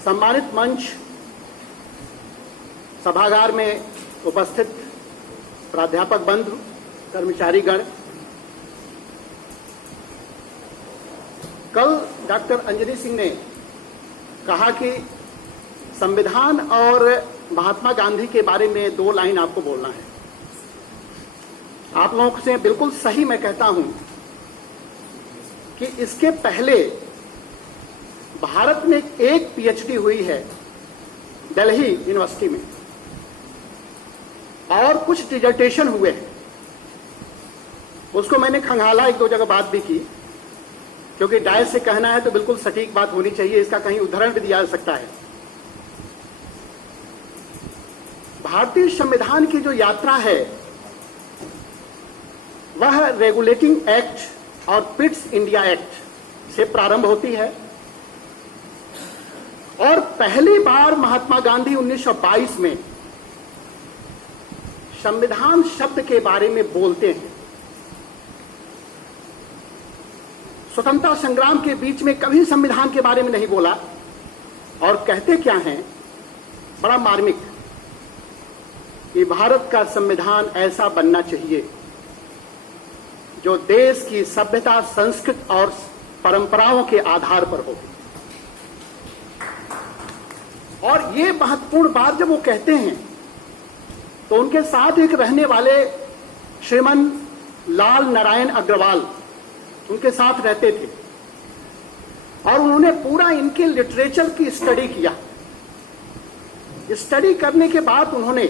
सम्मानित मंच, सभागार में उपस्थित प्राध्यापक बंधु, कर्मचारीगण, कल डॉक्टर अंजनी सिंह ने कहा कि संविधान और महात्मा गांधी के बारे में 2 लाइन आपको बोलना है। आप लोगों से बिल्कुल सही मैं कहता हूं कि इसके पहले भारत में एक पीएचडी हुई है दिल्ली यूनिवर्सिटी में और कुछ डिजर्टेशन हुए हैं। उसको मैंने खंगाला, 1-2 जगह बात भी की, क्योंकि डायस से कहना है तो बिल्कुल सटीक बात होनी चाहिए, इसका कहीं उदाहरण भी दिया जा सकता है। भारतीय संविधान की जो यात्रा है वह रेगुलेटिंग एक्ट और पिट्स इंडिया एक्ट से प्रारंभ होती है और पहली बार महात्मा गांधी 1922 में संविधान शब्द के बारे में बोलते हैं। स्वतंत्रता संग्राम के बीच में कभी संविधान के बारे में नहीं बोला और कहते क्या हैं, बड़ा मार्मिक, कि भारत का संविधान ऐसा बनना चाहिए जो देश की सभ्यता, संस्कृति और परंपराओं के आधार पर हो। और ये महत्वपूर्ण बात जब वो कहते हैं तो उनके साथ एक रहने वाले श्रीमान लाल नारायण अग्रवाल उनके साथ रहते थे और उन्होंने पूरा इनके लिटरेचर की स्टडी किया। स्टडी करने के बाद उन्होंने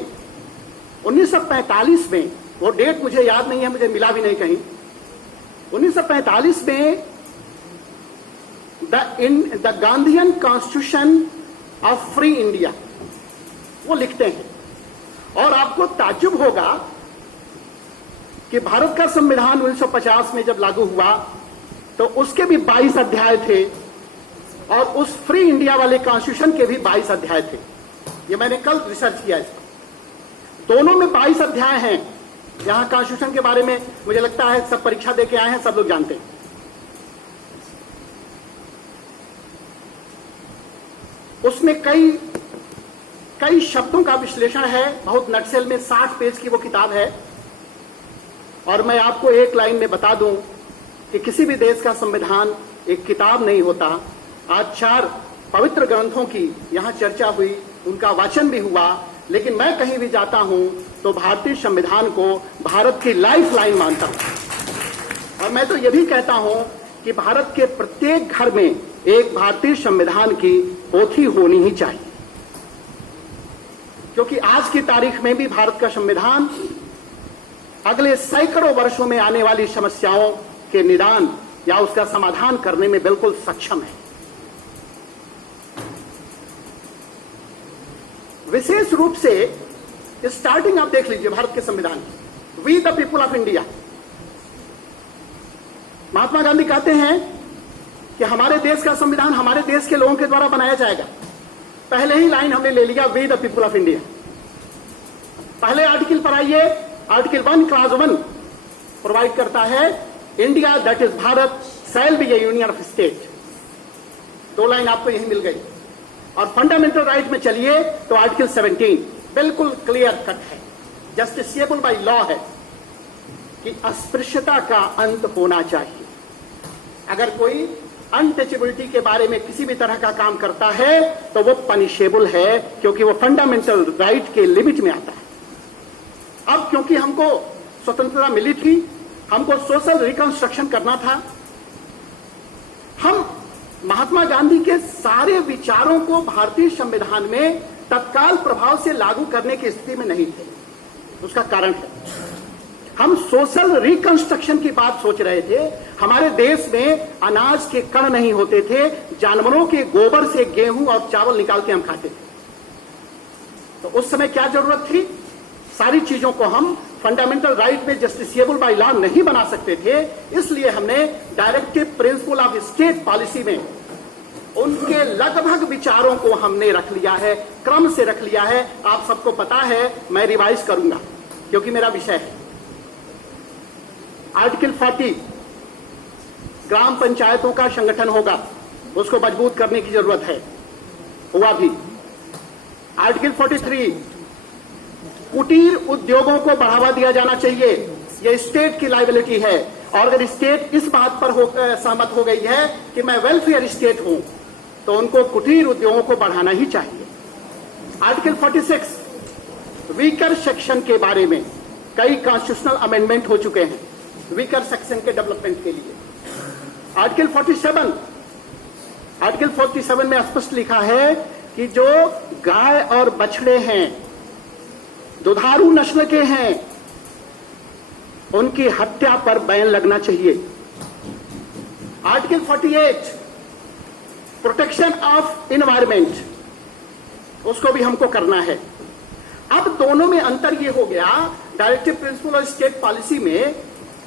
1945 में, वो डेट मुझे याद नहीं है, मुझे मिला भी नहीं कहीं, 1945 में the Gandhian constitution of free India वो लिखते हैं। और आपको ताज्जुब होगा कि भारत का संविधान 1950 में जब लागू हुआ तो उसके भी 22 अध्याय थे और उस फ्री इंडिया वाले कॉन्स्टिट्यूशन के भी 22 अध्याय थे। ये मैंने कल रिसर्च किया इसका, दोनों में 22 अध्याय हैं। यहां कॉन्स्टिट्यूशन के बारे में मुझे लगता है सब परीक्षा देके आए हैं, सब लोग जानते हैं। उसमें कई शब्दों का विश्लेषण है, बहुत नटसेल में 60 पेज की वो किताब है। और मैं आपको एक लाइन में बता दूं कि किसी भी देश का संविधान एक किताब नहीं होता। आज 4 पवित्र ग्रंथों की यहां चर्चा हुई, उनका वाचन भी हुआ, लेकिन मैं कहीं भी जाता हूं तो भारतीय संविधान को भारत की लाइफ लाइन मानता हूं। और मैं तो यह भी कहता हूं कि भारत के प्रत्येक घर में एक भारतीय संविधान की पोथी होनी ही चाहिए, क्योंकि आज की तारीख में भी भारत का संविधान अगले सैकड़ों वर्षों में आने वाली समस्याओं के निदान या उसका समाधान करने में बिल्कुल सक्षम है। विशेष रूप से स्टार्टिंग आप देख लीजिए भारत के संविधान, we the people of India. Mahatma Gandhi कहते हैं कि हमारे देश का संविधान हमारे देश के लोगों के द्वारा बनाया जाएगा। पहले ही लाइन हमने ले लिया, we the people of India. पहले आर्टिकल पर आइए, आर्टिकल 1 क्लॉज 1 प्रोवाइड करता है India that is Bharat shall be a union of state. 2 line आपको यही मिल गई। और फंडामेंटल राइट में चलिए तो आर्टिकल 17 बिल्कुल क्लियर कट है, जस्टिसिएबल बाय लॉ है कि अस्पृश्यता का अंत होना चाहिए। अगर कोई अनटचेबिलिटी के बारे में किसी भी तरह का काम करता है तो वो पनिशेबल है, क्योंकि वो फंडामेंटल राइट के लिमिट में आता है। अब क्योंकि हमको स्वतंत्रता मिली थी, हमको सोशल रिकंस्ट्रक्शन करना था, हम महात्मा गांधी के सारे विचारों को भारतीय संविधान में तत्काल प्रभाव से लागू करने की स्थिति में नहीं थे। उसका कारण है हम सोशल रिकंस्ट्रक्शन की बात सोच रहे थे। हमारे देश में अनाज के कण नहीं होते थे, जानवरों के गोबर से गेहूं और चावल निकाल के हम खाते थे। तो उस समय क्या जरूरत थी, सारी चीजों को हम फंडामेंटल राइट में जस्टिसिएबल बाय लॉ नहीं बना सकते थे, इसलिए हमने directive principle of state policy में उनके लगभग विचारों को हमने रख लिया है, क्रम से रख लिया है। आप सबको पता है, मैं रिवाइज करूंगा क्योंकि मेरा विषय है। आर्टिकल 40 ग्राम पंचायतों का संगठन होगा, उसको मजबूत करने की जरूरत है। हुआ भी। आर्टिकल 43, कुटीर उद्योगों को बढ़ावा दिया जाना चाहिए, यह स्टेट की लायबिलिटी है, और अगर स्टेट इस बात पर सहमत हो गई है कि मैं वेलफेयर स्टेट हूं, तो उनको कुटीर उद्योगों को बढ़ाना ही चाहिए। आर्टिकल 46, वीकर सेक्शन के बारे में कई कॉन्स्टिट्यूशनल अमेंडमेंट हो चुके हैं वीकर सेक्शन के डेवलपमेंट के लिए। आर्टिकल 47 में स्पष्ट लिखा है कि जो गाय और बछड़े हैं, दुधारू नस्ल के हैं, उनकी हत्या पर बैन लगना चाहिए। आर्टिकल 48, प्रोटेक्शन ऑफ इन्वायरमेंट, उसको भी हमको करना है। अब दोनों में अंतर यह हो गया डायरेक्टिव प्रिंसिपल और स्टेट पॉलिसी में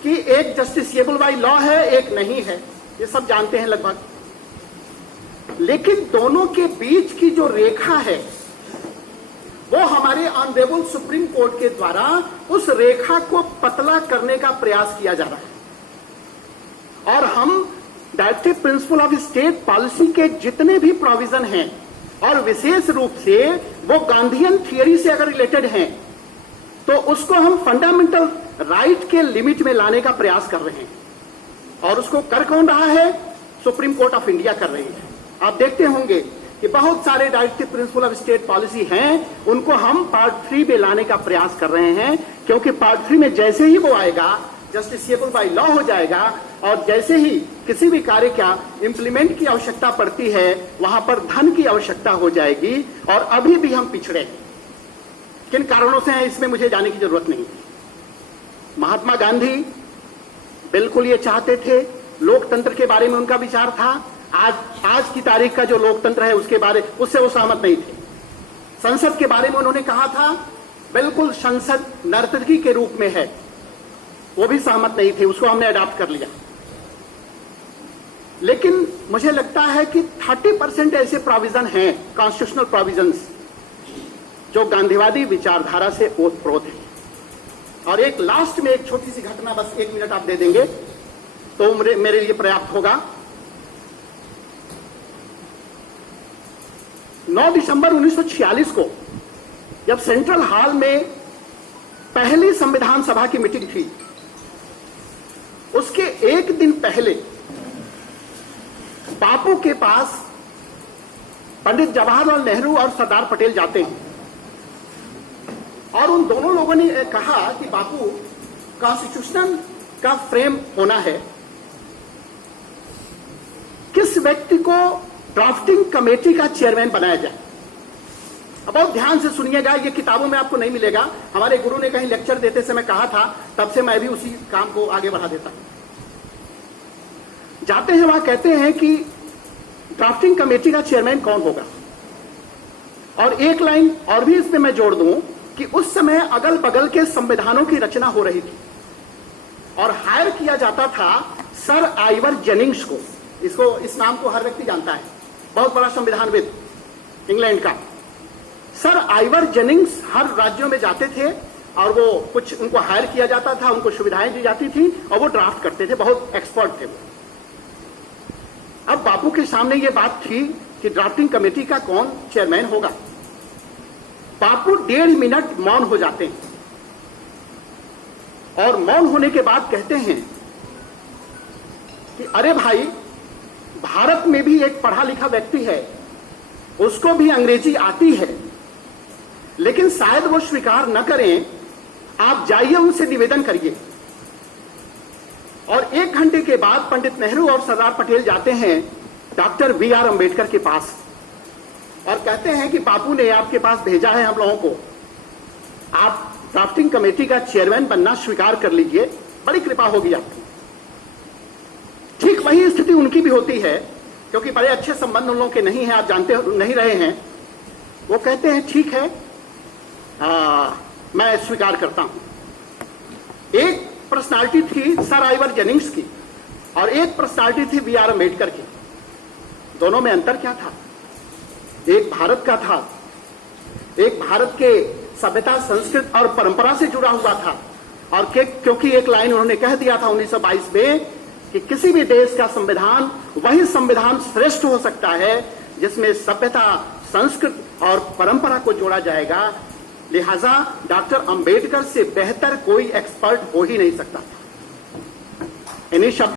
कि एक जस्टिसिएबल बाय लॉ है, एक नहीं है, ये सब जानते हैं लगभग। लेकिन दोनों के बीच की जो रेखा है वो हमारे ऑनरेबल सुप्रीम कोर्ट के द्वारा उस रेखा को पतला करने का प्रयास किया जा रहा है, और हम directive principle of state policy के जितने भी प्रोविजन हैं, और विशेष रूप से वो गांधीयन थियरी से अगर रिलेटेड हैं, तो उसको हम फंडामेंटल राइट के लिमिट में लाने का प्रयास कर रहे हैं। और उसको कर कौन रहा है? सुप्रीम कोर्ट ऑफ इंडिया कर रही है। आप देखते होंगे कि बहुत सारे directive principle of state policy हैं, उनको हम पार्ट 3 में लाने का प्रयास कर रहे हैं, क्योंकि पार्ट 3 में जैसे ही वो आएगा, जस्टिसिएबल बाय लॉ हो जाएगा, और जैसे ही किसी भी कार्य का इंप्लीमेंट की आवश्यकता पड़ती है, वहां पर धन की आवश्यकता हो जाएगी। और अभी भी हम पिछड़े हैं, किन कारणों से हैं इसमें मुझे जाने की जरूरत नहीं। महात्मा गांधी बिल्कुल ये चाहते थे, लोकतंत्र के बारे में उनका विचार था। आज की तारीख का जो लोकतंत्र है उसके बारे उससे वो सहमत नहीं थे। संसद के बारे में उन्होंने कहा था बिल्कुल संसद नर्तकी के रूप में है, वो भी सहमत नहीं थे, उसको हमने अडॉप्ट कर लिया। लेकिन मुझे लगता है कि 30% ऐसे प्रोविजन हैं, कॉन्स्टिट्यूशनल प्रोविजंस, जो गांधीवादी विचारधारा से ओतप्रोत है। और एक लास्ट में एक छोटी सी घटना, बस 1 मिनट आप दे देंगे तो मेरे लिए पर्याप्त होगा। 9 दिसंबर 1946 को जब सेंट्रल हॉल में पहली संविधान सभा की मीटिंग थी, उसके एक दिन पहले बापू के पास पंडित जवाहरलाल नेहरू और सरदार पटेल जाते हैं, और उन दोनों लोगों ने कहा कि बापू, कॉन्स्टिट्यूशन का फ्रेम होना है, किस व्यक्ति को ड्राफ्टिंग कमेटी का चेयरमैन बनाया जाए। अब बहुत ध्यान से सुनिएगा, ये किताबों में आपको नहीं मिलेगा, हमारे गुरु ने कहीं लेक्चर देते समय कहा था, तब से मैं भी उसी काम को आगे बढ़ा देता हूं। जाते हैं वहां, कहते हैं कि ड्राफ्टिंग कमेटी का चेयरमैन कौन होगा। और एक लाइन और भी इसमें मैं जोड़ दूं कि उस समय अगल बगल के संविधानों की रचना हो रही थी, और हायर किया जाता था सर आइवर जेनिंग्स को। इस नाम को हर व्यक्ति जानता है, बहुत बड़ा संविधानविद इंग्लैंड का। सर आइवर जेनिंग्स हर राज्यों में जाते थे, और वो कुछ उनको हायर किया जाता था, उनको सुविधाएं दी जाती थी, और वो ड्राफ्ट करते थे, बहुत एक्सपर्ट थे वो। अब बापू के सामने ये बात थी कि ड्राफ्टिंग कमेटी का कौन चेयरमैन होगा। बापू 1.5 मिनट मौन हो जाते हैं, और मौन होने के बाद कहते हैं कि अरे भाई, भारत में भी एक पढ़ा लिखा व्यक्ति है, उसको भी अंग्रेजी आती है, लेकिन शायद वो स्वीकार न करें, आप जाइए उनसे निवेदन करिए। और 1 घंटे के बाद पंडित नेहरू और सरदार पटेल जाते हैं डॉक्टर BR अम्बेडकर के पास, और कहते हैं कि बापू ने आपके पास भेजा है हम लोगों को, आप ड्राफ्टिंग कमेटी का चेयरमैन बनना स्वीकार कर लीजिए, बड़ी कृपा होगी आपकी। ठीक वही स्थिति उनकी भी होती है, क्योंकि बड़े अच्छे संबंध उन लोगों के नहीं हैं, आप जानते नहीं रहे हैं। वो कहते हैं ठीक है, मैं स्वीकार करता हूं। एक पर्सनालिटी थी सर आइवर जेनिंग्स की, और एक पर्सनालिटी थी BR अम्बेडकर की। दोनों में अंतर क्या था? एक भारत का था, एक भारत के सभ्यता, संस्कृति और परंपरा से जुड़ा हुआ था, और क्योंकि एक लाइन उन्होंने कह दिया था 1922 में कि किसी भी देश का संविधान वही संविधान श्रेष्ठ हो सकता है जिसमें सभ्यता, संस्कृत और परंपरा को जोड़ा जाएगा। लिहाजा डॉक्टर अंबेडकर से बेहतर कोई एक्सपर्ट हो ही नहीं सकता। इन्हीं शब्द